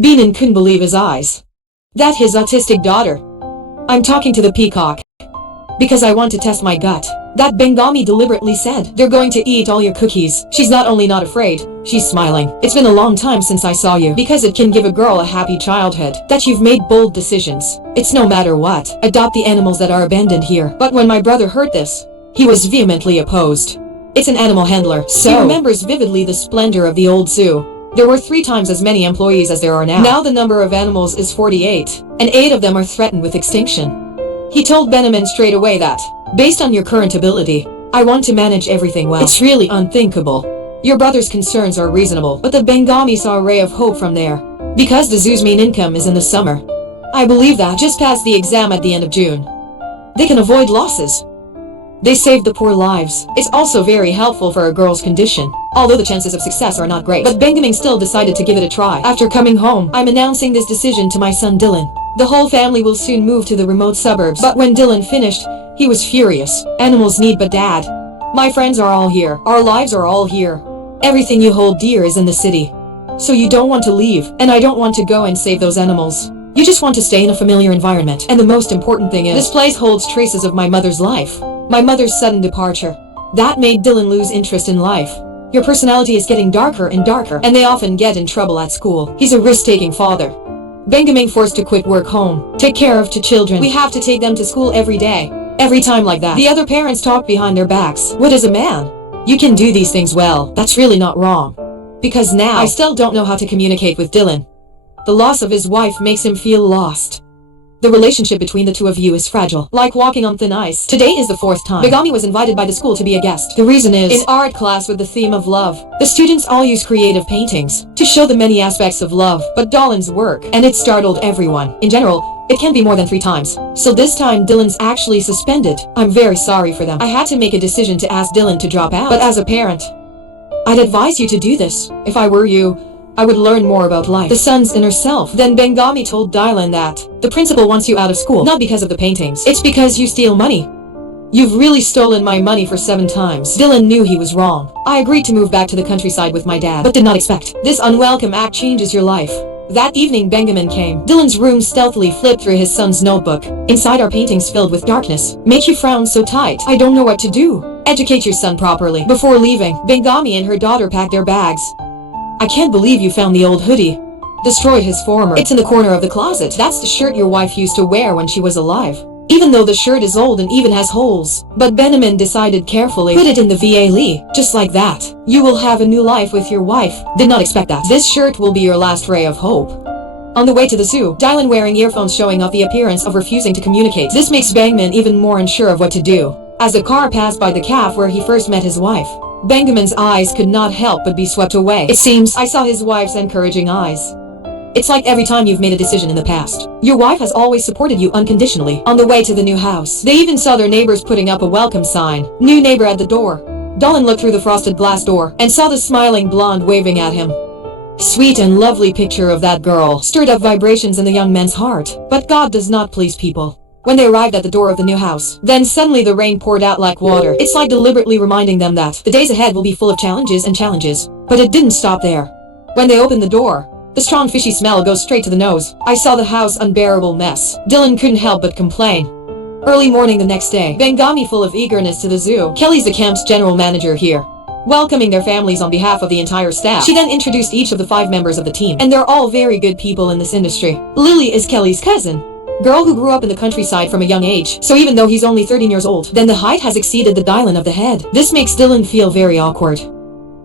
Beanon couldn't believe his eyes. That his autistic daughter. I'm talking to the peacock. Because I want to test my gut. That Bengami deliberately said. They're going to eat all your cookies. She's not only not afraid, she's smiling. It's been a long time since I saw you. Because it can give a girl a happy childhood. That you've made bold decisions. It's no matter what. Adopt the animals that are abandoned here. But when my brother heard this, he was vehemently opposed. It's an animal handler, so he remembers vividly the splendor of the old zoo. There were 3 times as many employees as there are now. Now the number of animals is 48, and 8 of them are threatened with extinction. He told Benjamin straight away that, based on your current ability, I want to manage everything well. It's really unthinkable. Your brother's concerns are reasonable, but the Bengami saw a ray of hope from there. Because the zoo's main income is in the summer. I believe that just past the exam at the end of June, they can avoid losses. They save the poor lives. It's also very helpful for a girl's condition, although the chances of success are not great. But Benjamin still decided to give it a try. After coming home, I'm announcing this decision to my son Dylan. The whole family will soon move to the remote suburbs. But when Dylan finished, he was furious. Animals need but dad. My friends are all here. Our lives are all here. Everything you hold dear is in the city. So you don't want to leave, and I don't want to go and save those animals. You just want to stay in a familiar environment. And the most important thing is, this place holds traces of my mother's life. My mother's sudden departure. That made Dylan lose interest in life. Your personality is getting darker and darker, and they often get in trouble at school. He's a risk-taking father. Benjamin forced to quit work home, take care of 2 children. We have to take them to school every day. Every time like that. The other parents talk behind their backs. What is a man? You can do these things well. That's really not wrong. Because now, I still don't know how to communicate with Dylan. The loss of his wife makes him feel lost. The relationship between the 2 of you is fragile, like walking on thin ice. Today is the 4th time Begami was invited by the school to be a guest. The reason is, in art class with the theme of love, the students all use creative paintings to show the many aspects of love. But Dolan's work, and it startled everyone. In general, it can be more than 3 times. So this time Dylan's actually suspended. I'm very sorry for them. I had to make a decision to ask Dylan to drop out. But as a parent, I'd advise you to do this. If I were you, I would learn more about life, the son's inner self. Then Bengami told Dylan that the principal wants you out of school, not because of the paintings. It's because you steal money. You've really stolen my money for 7 times. Dylan knew he was wrong. I agreed to move back to the countryside with my dad, but did not expect this unwelcome act changes your life. That evening Benjamin came. Dylan's room stealthily flipped through his son's notebook. Inside are paintings filled with darkness. Make you frown so tight. I don't know what to do. Educate your son properly. Before leaving, Bengami and her daughter packed their bags. I can't believe you found the old hoodie. Destroyed his former. It's in the corner of the closet. That's the shirt your wife used to wear when she was alive. Even though the shirt is old and even has holes. But Benjamin decided carefully, put it in the VA. Just like that. You will have a new life with your wife. Did not expect that. This shirt will be your last ray of hope. On the way to the zoo, Dylan wearing earphones showing off the appearance of refusing to communicate. This makes Benjamin even more unsure of what to do. As the car passed by the cafe where he first met his wife, Benjamin's eyes could not help but be swept away. It seems I saw his wife's encouraging eyes. It's like every time you've made a decision in the past, your wife has always supported you unconditionally. On the way to the new house, they even saw their neighbors putting up a welcome sign. New neighbor at the door. Dolan looked through the frosted glass door and saw the smiling blonde waving at him. Sweet and lovely picture of that girl stirred up vibrations in the young man's heart. But God does not please people. When they arrived at the door of the new house, then suddenly the rain poured out like water. It's like deliberately reminding them that the days ahead will be full of challenges and challenges. But it didn't stop there. When they opened the door, the strong fishy smell goes straight to the nose. I saw the house unbearable mess. Dylan couldn't help but complain. Early morning the next day, Bengami full of eagerness to the zoo. Kelly's the camp's general manager here, welcoming their families on behalf of the entire staff. She then introduced each of the 5 members of the team, and they're all very good people in this industry. Lily is Kelly's cousin. Girl who grew up in the countryside from a young age, so even though he's only 13 years old, then the height has exceeded the Dylan of the head. This makes Dylan feel very awkward.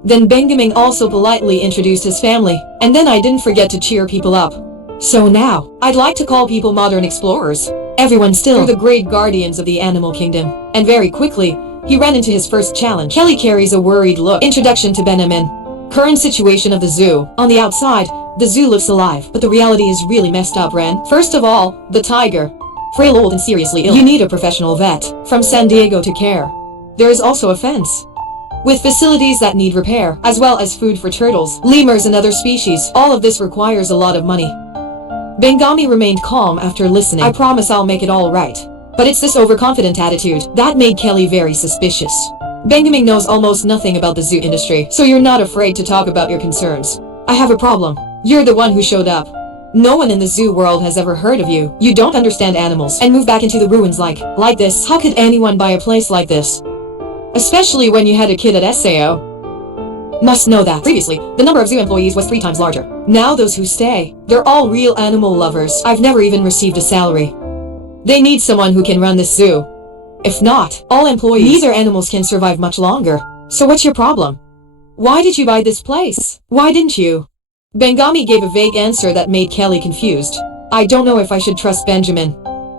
Then Benjamin also politely introduced his family, and then I didn't forget to cheer people up. So now, I'd like to call people modern explorers. Everyone still the great guardians of the animal kingdom. And very quickly, he ran into his first challenge. Kelly carries a worried look. Introduction to Benjamin. Current situation of the zoo. On the outside, the zoo looks alive, but the reality is really messed up, Ren. First of all, the tiger. Frail, old, and seriously ill. You need a professional vet. From San Diego to care. There is also a fence, with facilities that need repair, as well as food for turtles, lemurs, and other species. All of this requires a lot of money. Bengami remained calm after listening. I promise I'll make it all right. But it's this overconfident attitude that made Kelly very suspicious. Benjamin knows almost nothing about the zoo industry, so you're not afraid to talk about your concerns. I have a problem. You're the one who showed up. No one in the zoo world has ever heard of you. You don't understand animals and move back into the ruins like this. How could anyone buy a place like this? Especially when you had a kid at SAO. Must know that previously, the number of zoo employees was 3 times larger. Now those who stay, they're all real animal lovers. I've never even received a salary. They need someone who can run this zoo. If not, all employees, neither animals can survive much longer. So what's your problem? Why did you buy this place? Why didn't you? Bengami gave a vague answer that made Kelly confused. I don't know if I should trust Benjamin.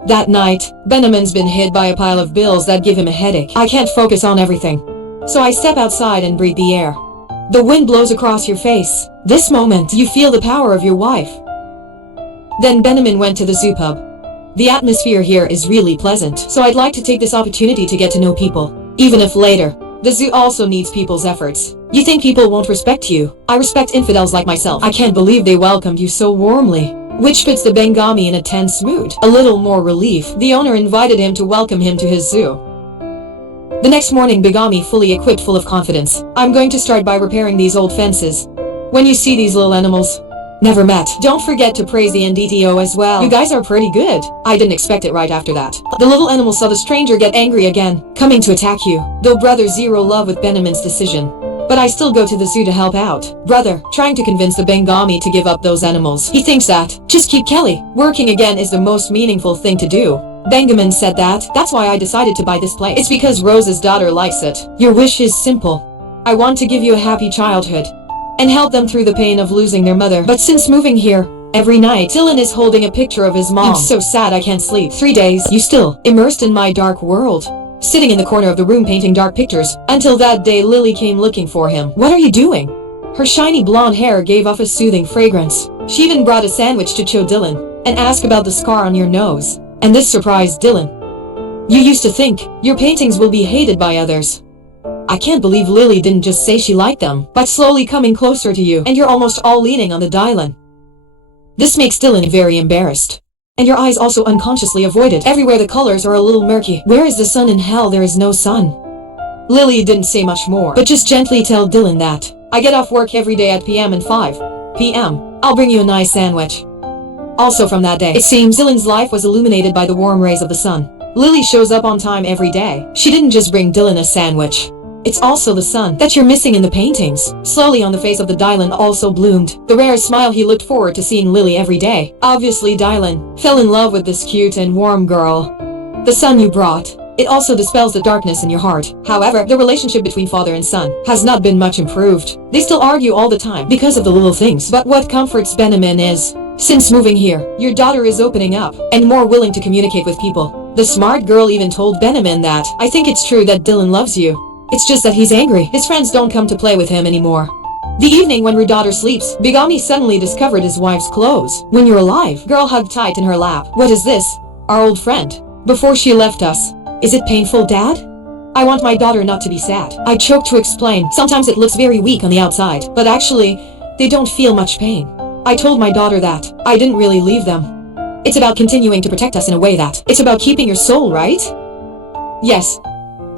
That night, Benjamin's been hit by a pile of bills that give him a headache. I can't focus on everything. So I step outside and breathe the air. The wind blows across your face. This moment, you feel the power of your wife. Then Benjamin went to the zoo pub. The atmosphere here is really pleasant, so I'd like to take this opportunity to get to know people. Even if later, the zoo also needs people's efforts. You think people won't respect you? I respect infidels like myself. I can't believe they welcomed you so warmly. Which puts the Bengami in a tense mood. A little more relief, the owner invited him to welcome him to his zoo. The next morning, Bengami fully equipped, full of confidence. I'm going to start by repairing these old fences. When you see these little animals, never met, don't forget to praise the NDTO as well. You guys are pretty good. I didn't expect it right after that. The little animal saw the stranger get angry again, coming to attack you. Though brother zero love with Benjamin's decision. But I still go to the zoo to help out. Brother, trying to convince the Bengami to give up those animals. He thinks that, just keep Kelly working again is the most meaningful thing to do. Benjamin said that's why I decided to buy this place. It's because Rose's daughter likes it. Your wish is simple. I want to give you a happy childhood and help them through the pain of losing their mother. But since moving here, every night, Dylan is holding a picture of his mom. I'm so sad I can't sleep. 3 days, you still immersed in my dark world. Sitting in the corner of the room painting dark pictures, until that day Lily came looking for him. What are you doing? Her shiny blonde hair gave off a soothing fragrance. She even brought a sandwich to show Dylan, and asked about the scar on your nose. And this surprised Dylan. You used to think, your paintings will be hated by others. I can't believe Lily didn't just say she liked them, but slowly coming closer to you, and you're almost all leaning on the Dylan. This makes Dylan very embarrassed. And your eyes also unconsciously avoid it. Everywhere the colors are a little murky. Where is the sun? In hell there is no sun. Lily didn't say much more, but just gently tell Dylan that I get off work every day at PM and 5 PM. I'll bring you a nice sandwich. Also from that day, it seems Dylan's life was illuminated by the warm rays of the sun. Lily shows up on time every day. She didn't just bring Dylan a sandwich. It's also the sun that you're missing in the paintings. Slowly on the face of the Dylan also bloomed the rare smile he looked forward to seeing Lily every day. Obviously Dylan fell in love with this cute and warm girl. The sun you brought, it also dispels the darkness in your heart. However, the relationship between father and son has not been much improved. They still argue all the time because of the little things. But what comforts Benjamin is, since moving here, your daughter is opening up and more willing to communicate with people. The smart girl even told Benjamin that, I think it's true that Dylan loves you. It's just that he's angry. His friends don't come to play with him anymore. The evening when her daughter sleeps, Bengami suddenly discovered his wife's clothes. When you're alive, girl hugged tight in her lap. What is this? Our old friend. Before she left us. Is it painful, Dad? I want my daughter not to be sad. I choke to explain. Sometimes it looks very weak on the outside, but actually, they don't feel much pain. I told my daughter that I didn't really leave them. It's about continuing to protect us in a way that it's about keeping your soul, right? Yes.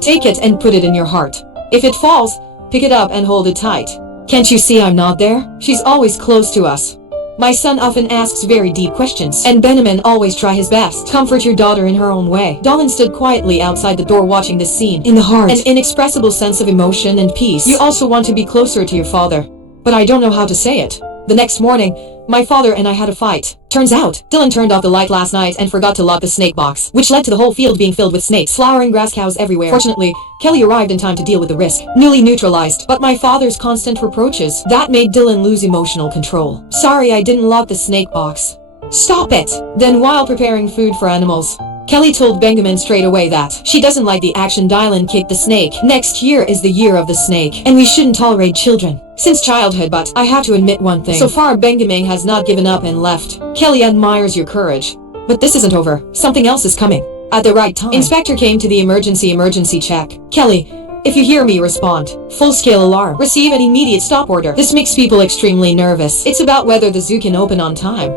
Take it and put it in your heart. If it falls, pick it up and hold it tight. Can't you see I'm not there? She's always close to us. My son often asks very deep questions, and Benjamin always try his best. Comfort your daughter in her own way. Dolan stood quietly outside the door watching this scene. In the heart, an inexpressible sense of emotion and peace. You also want to be closer to your father, but I don't know how to say it. The next morning, my father and I had a fight. Turns out, Dylan turned off the light last night and forgot to lock the snake box, which led to the whole field being filled with snakes, flowering grass cows everywhere. Fortunately, Kelly arrived in time to deal with the risk. Newly neutralized, but my father's constant reproaches, that made Dylan lose emotional control. Sorry I didn't lock the snake box. Stop it! Then while preparing food for animals, Kelly told Benjamin straight away that she doesn't like the action Dylan kicked the snake. Next year is the year of the snake, and we shouldn't tolerate children since childhood, but I have to admit one thing. So far, Benjamin has not given up and left. Kelly admires your courage. But this isn't over. Something else is coming. At the right time, Inspector came to the emergency check. Kelly, if you hear me, respond. Full-scale alarm. Receive an immediate stop order. This makes people extremely nervous. It's about whether the zoo can open on time.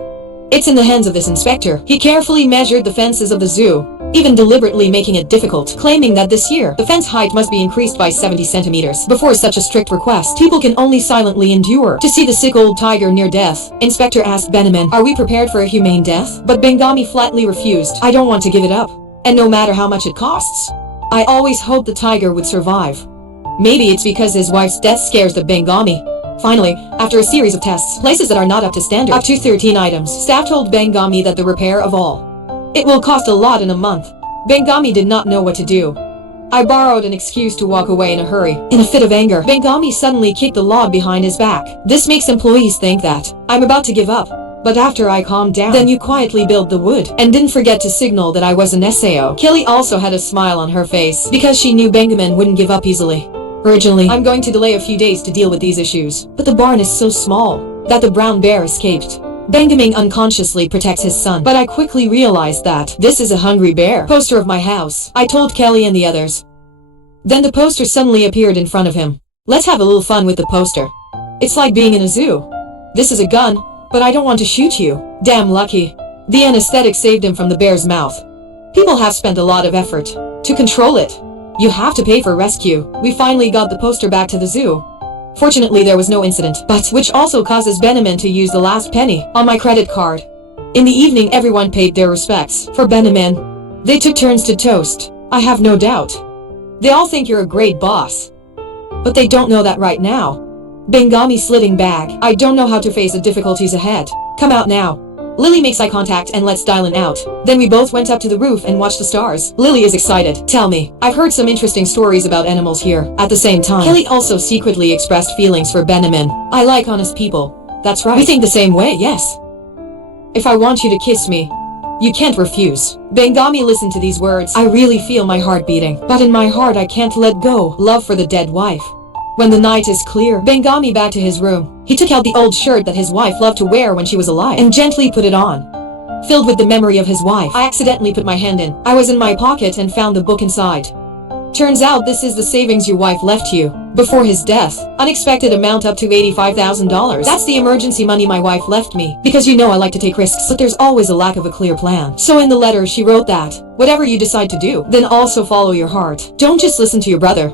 It's in the hands of this inspector. He carefully measured the fences of the zoo. even deliberately making it difficult, claiming that this year, the fence height must be increased by 70 centimeters. Before such a strict request, people can only silently endure to see the sick old tiger near death. Inspector asked Benjamin, "Are we prepared for a humane death?" But Bengami flatly refused. "I don't want to give it up. And no matter how much it costs. I always hoped the tiger would survive." Maybe it's because his wife's death scares the Bengami. Finally, after a series of tests, places that are not up to standard, up to 13 items, staff told Bengami that the repair of all. It will cost a lot in a month. Bengami did not know what to do. I borrowed an excuse to walk away in a hurry. In a fit of anger, Bengami suddenly kicked the log behind his back. This makes employees think that I'm about to give up. But after I calmed down, then you quietly built the wood and didn't forget to signal that I was an SAO. Kelly also had a smile on her face because she knew Benjamin wouldn't give up easily. Originally, I'm going to delay a few days to deal with these issues, but the barn is so small that the brown bear escaped. Benjamin unconsciously protects his son, but I quickly realized that this is a hungry bear. Poster of my house, I told Kelly and the others. Then the poster suddenly appeared in front of him. Let's have a little fun with the poster. It's like being in a zoo. This is a gun, but I don't want to shoot you. Damn lucky. The anesthetic saved him from the bear's mouth. People have spent a lot of effort to control it. You have to pay for rescue. We finally got the poster back to the zoo. Fortunately, there was no incident, but which also causes Benjamin to use the last penny on my credit card. In the evening, everyone paid their respects for Benjamin. They took turns to toast. I have no doubt. They all think you're a great boss. But they don't know that right now. Bengami slitting bag. I don't know how to face the difficulties ahead. Come out now. Lily makes eye contact and lets Dylan out. Then we both went up to the roof and watched the stars. Lily is excited. Tell me. I've heard some interesting stories about animals here. At the same time, Kelly also secretly expressed feelings for Benjamin. I like honest people. That's right. We think the same way, yes. If I want you to kiss me, you can't refuse. Bengami listened to these words. I really feel my heart beating. But in my heart I can't let go. Love for the dead wife. When the night is clear, Bengami back to his room. He took out the old shirt that his wife loved to wear when she was alive and gently put it on. Filled with the memory of his wife, I accidentally put my hand in. I was in my pocket and found the book inside. Turns out this is the savings your wife left you before his death. Unexpected amount up to $85,000. That's the emergency money my wife left me. Because you know I like to take risks, but there's always a lack of a clear plan. So in the letter she wrote that, whatever you decide to do, then also follow your heart. Don't just listen to your brother.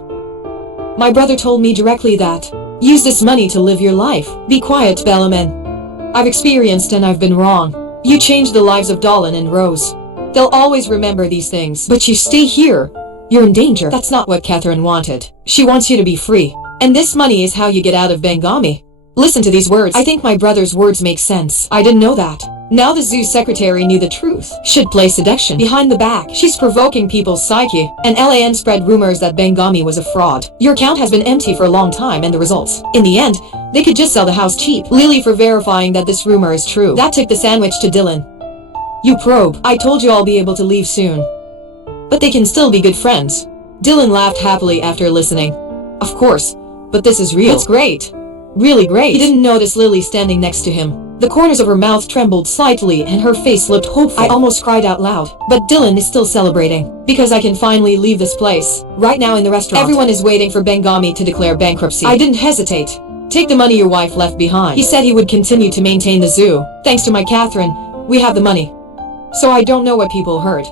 My brother told me directly that, use this money to live your life. Be quiet, Bellman. I've experienced and I've been wrong. You changed the lives of Dolan and Rose. They'll always remember these things. But you stay here. You're in danger. That's not what Catherine wanted. She wants you to be free. And this money is how you get out of Bengami. Listen to these words. I think my brother's words make sense. I didn't know that. Now the zoo secretary knew the truth. Should play seduction behind the back. She's provoking people's psyche. And LAN spread rumors that Bengami was a fraud. Your account has been empty for a long time and the results. In the end, they could just sell the house cheap. Lily for verifying that this rumor is true. That took the sandwich to Dylan. You probe. I told you I'll be able to leave soon. But they can still be good friends. Dylan laughed happily after listening. Of course. But this is real. It's great. Really great. He didn't notice Lily standing next to him. The corners of her mouth trembled slightly and her face looked hopeful. I almost cried out loud. But Dylan is still celebrating. Because I can finally leave this place. Right now in the restaurant, everyone is waiting for Bengami to declare bankruptcy. I didn't hesitate. Take the money your wife left behind. He said he would continue to maintain the zoo. Thanks to my Catherine, we have the money. So I don't know what people heard.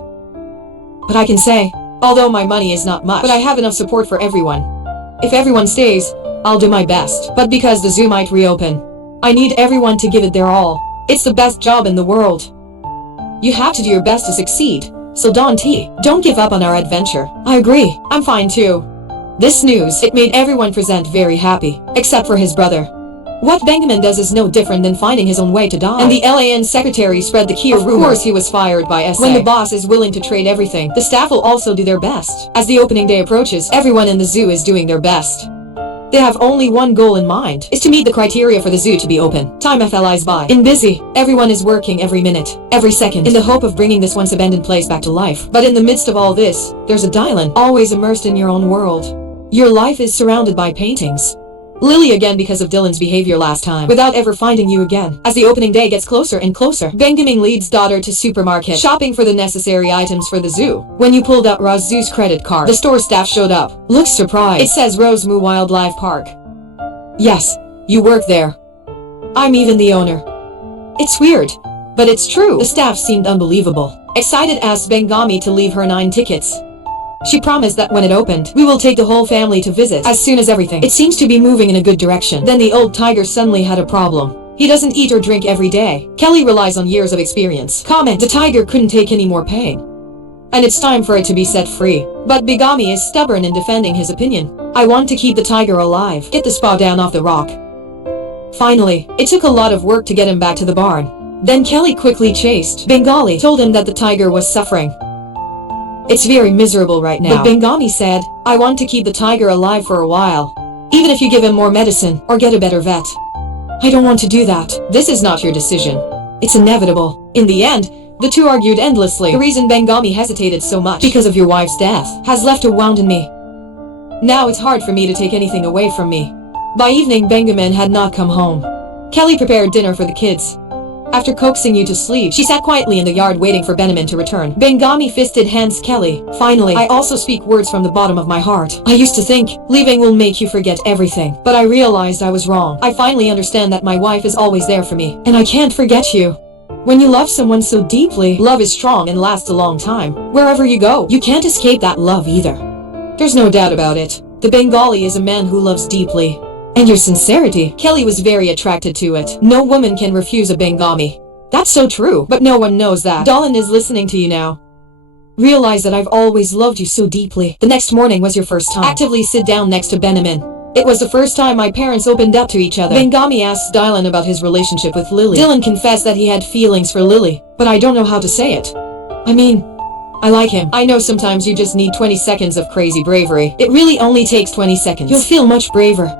But I can say, although my money is not much, but I have enough support for everyone. If everyone stays, I'll do my best. But because the zoo might reopen, I need everyone to give it their all. It's the best job in the world. You have to do your best to succeed. So Don T, don't give up on our adventure. I agree. I'm fine too. This news, it made everyone present very happy, except for his brother. What Benjamin does is no different than finding his own way to die. And the LAN secretary spread the key rumor. Of course he was fired by SA. When the boss is willing to trade everything, the staff will also do their best. As the opening day approaches, everyone in the zoo is doing their best. They have only one goal in mind, is to meet the criteria for the zoo to be open. Time flies by. In busy, everyone is working every minute, every second, in the hope of bringing this once abandoned place back to life. But in the midst of all this, there's a Dylan, always immersed in your own world. Your life is surrounded by paintings. Lily again because of Dylan's behavior last time, without ever finding you again. As the opening day gets closer and closer, Benjamin leads daughter to supermarket, shopping for the necessary items for the zoo. When you pulled out Roz Zoo's credit card, the store staff showed up. Looks surprised. It says Rosemoo Wildlife Park. Yes, you work there. I'm even the owner. It's weird. But it's true. The staff seemed unbelievable. Excited asked Bengami to leave her 9 tickets. She promised that when it opened, we will take the whole family to visit as soon as everything. It seems to be moving in a good direction. Then the old tiger suddenly had a problem. He doesn't eat or drink every day. Kelly relies on years of experience. Comment: the tiger couldn't take any more pain, and it's time for it to be set free. But Bigami is stubborn in defending his opinion. I want to keep the tiger alive. Get the spa down off the rock. Finally, it took a lot of work to get him back to the barn. Then Kelly quickly chased Bengali, told him that the tiger was suffering. It's very miserable right now. But Bengami said, I want to keep the tiger alive for a while, even if you give him more medicine or get a better vet. I don't want to do that. This is not your decision. It's inevitable. In the end, the two argued endlessly. The reason Bengami hesitated so much, because of your wife's death, has left a wound in me. Now it's hard for me to take anything away from me. By evening, Benjamin had not come home. Kelly prepared dinner for the kids. After coaxing you to sleep, she sat quietly in the yard waiting for Benjamin to return. Bengami fisted hands Kelly. Finally, I also speak words from the bottom of my heart. I used to think leaving will make you forget everything, but I realized I was wrong. I finally understand that my wife is always there for me, and I can't forget you. When you love someone so deeply, love is strong and lasts a long time. Wherever you go, you can't escape that love either. There's no doubt about it. The Bengali is a man who loves deeply. And your sincerity, Kelly was very attracted to it. No woman can refuse a Bengami. That's so true, but no one knows that. Dalan is listening to you now. Realize that I've always loved you so deeply. The next morning was your first time. Actively sit down next to Benjamin. It was the first time my parents opened up to each other. Bengami asked Dylan about his relationship with Lily. Dylan confessed that he had feelings for Lily, but I don't know how to say it. I mean, I like him. I know sometimes you just need 20 seconds of crazy bravery. It really only takes 20 seconds. You'll feel much braver.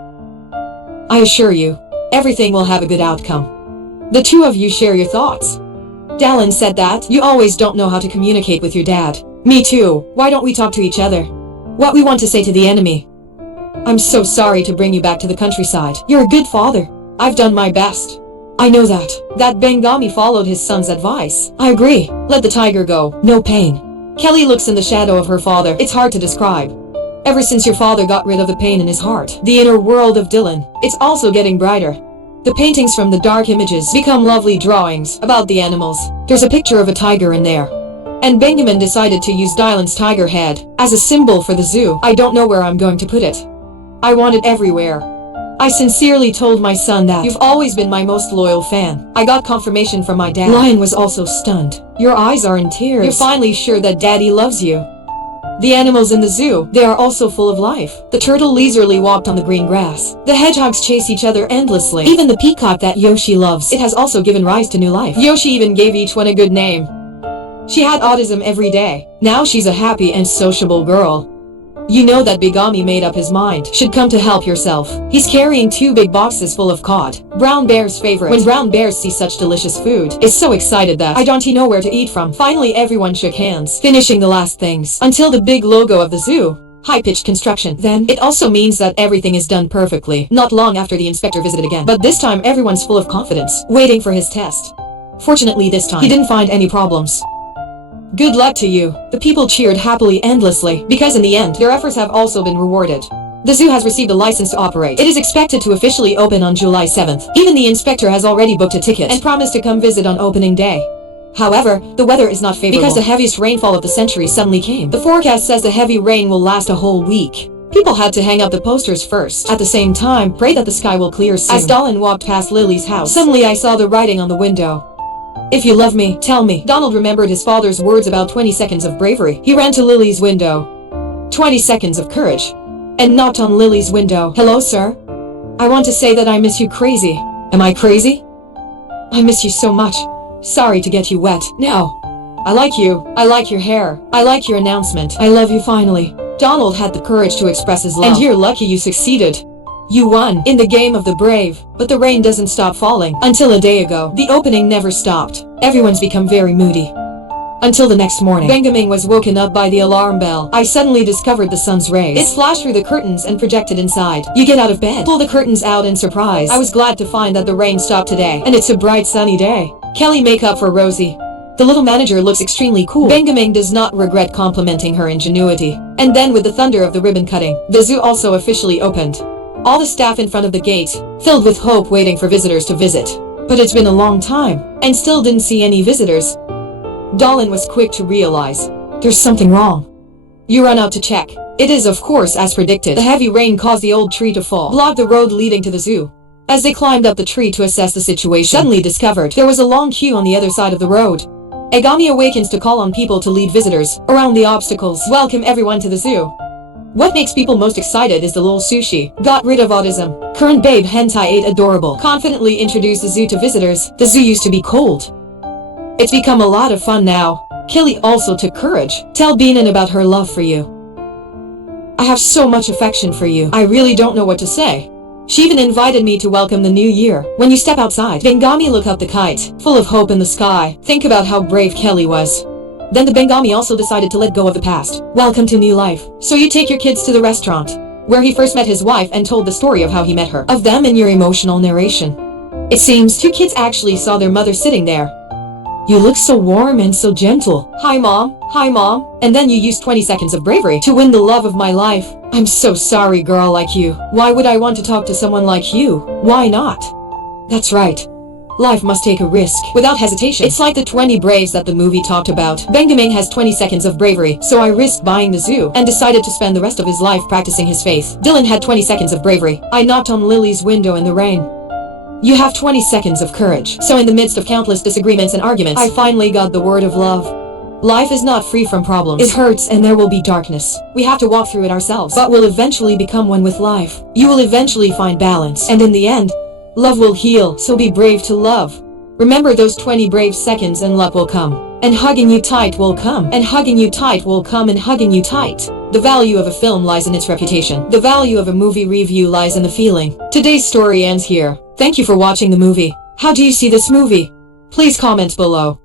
I assure you, everything will have a good outcome. The two of you share your thoughts. Dallin said that you always don't know how to communicate with your dad. Me too. Why don't we talk to each other? What we want to say to the enemy. I'm so sorry to bring you back to the countryside. You're a good father. I've done my best. I know that. That Bengami followed his son's advice. I agree. Let the tiger go. No pain. Kelly looks in the shadow of her father. It's hard to describe. Ever since your father got rid of the pain in his heart, the inner world of Dylan, it's also getting brighter. The paintings from the dark images become lovely drawings about the animals. There's a picture of a tiger in there. And Benjamin decided to use Dylan's tiger head as a symbol for the zoo. I don't know where I'm going to put it. I want it everywhere. I sincerely told my son that you've always been my most loyal fan. I got confirmation from my dad. Lion was also stunned. Your eyes are in tears. You're finally sure that daddy loves you. The animals in the zoo, they are also full of life. The turtle leisurely walked on the green grass. The hedgehogs chase each other endlessly. Even the peacock that Yoshi loves, it has also given rise to new life. Yoshi even gave each one a good name. She had autism every day. Now she's a happy and sociable girl. You know that Bigami made up his mind. Should come to help yourself. He's carrying 2 big boxes full of cod. Brown Bear's favorite. When Brown Bear sees such delicious food, is so excited that I don't know where to eat from. Finally everyone shook hands, finishing the last things. Until the big logo of the zoo. High-pitched construction. Then, it also means that everything is done perfectly. Not long after the inspector visited again. But this time everyone's full of confidence, waiting for his test. Fortunately this time, he didn't find any problems. Good luck to you. The people cheered happily endlessly, because in the end, their efforts have also been rewarded. The zoo has received a license to operate. It is expected to officially open on July 7th. Even the inspector has already booked a ticket and promised to come visit on opening day. However, the weather is not favorable because the heaviest rainfall of the century suddenly came. The forecast says the heavy rain will last a whole week. People had to hang up the posters first. At the same time, pray that the sky will clear soon. As Dolan walked past Lily's house, suddenly I saw the writing on the window. If you love me, tell me. Donald remembered his father's words about 20 seconds of bravery. He ran to Lily's window. 20 seconds of courage. And knocked on Lily's window. Hello, sir? I want to say that I miss you crazy. Am I crazy? I miss you so much. Sorry to get you wet. No. I like you. I like your hair. I like your announcement. I love you finally. Donald had the courage to express his love. And you're lucky you succeeded. You won in the game of the brave, but the rain doesn't stop falling. Until a day ago, the opening never stopped. Everyone's become very moody. Until the next morning, Benjamin was woken up by the alarm bell. I suddenly discovered the sun's rays. It flashed through the curtains and projected inside. You get out of bed, pull the curtains out in surprise. I was glad to find that the rain stopped today, and it's a bright sunny day. Kelly make up for Rosie. The little manager looks extremely cool. Benjamin does not regret complimenting her ingenuity. And then with the thunder of the ribbon cutting, the zoo also officially opened. All the staff in front of the gate, filled with hope waiting for visitors to visit. But it's been a long time, and still didn't see any visitors. Dolan was quick to realize there's something wrong. You run out to check. It is, of course, as predicted. The heavy rain caused the old tree to fall, blocked the road leading to the zoo. As they climbed up the tree to assess the situation, suddenly discovered there was a long queue on the other side of the road. Egami awakens to call on people to lead visitors around the obstacles, welcome everyone to the zoo. What makes people most excited is the little sushi. Got rid of autism. Current babe hentai 8 adorable. Confidently introduced the zoo to visitors. The zoo used to be cold. It's become a lot of fun now. Kelly also took courage. Tell Beanon about her love for you. I have so much affection for you. I really don't know what to say. She even invited me to welcome the new year. When you step outside, Bengami look up the kite, full of hope in the sky. Think about how brave Kelly was. Then the Bengami also decided to let go of the past. Welcome to new life. So you take your kids to the restaurant, where he first met his wife and told the story of how he met her. Of them in your emotional narration. It seems 2 kids actually saw their mother sitting there. You look so warm and so gentle. Hi mom, hi mom. And then you used 20 seconds of bravery to win the love of my life. I'm so sorry, girl like you. Why would I want to talk to someone like you? Why not? That's right. Life must take a risk, without hesitation. It's like the 20 braves that the movie talked about. Bengaming has 20 seconds of bravery, so I risked buying the zoo, and decided to spend the rest of his life practicing his faith. Dylan had 20 seconds of bravery. I knocked on Lily's window in the rain. You have 20 seconds of courage. So in the midst of countless disagreements and arguments, I finally got the word of love. Life is not free from problems. It hurts and there will be darkness. We have to walk through it ourselves, but we'll eventually become one with life. You will eventually find balance, and in the end, love will heal, so be brave to love. Remember those 20 brave seconds and luck will come. And hugging you tight will come. And hugging you tight will come. And hugging you tight. The value of a film lies in its reputation. The value of a movie review lies in the feeling. Today's story ends here. Thank you for watching the movie. How do you see this movie? Please comment below.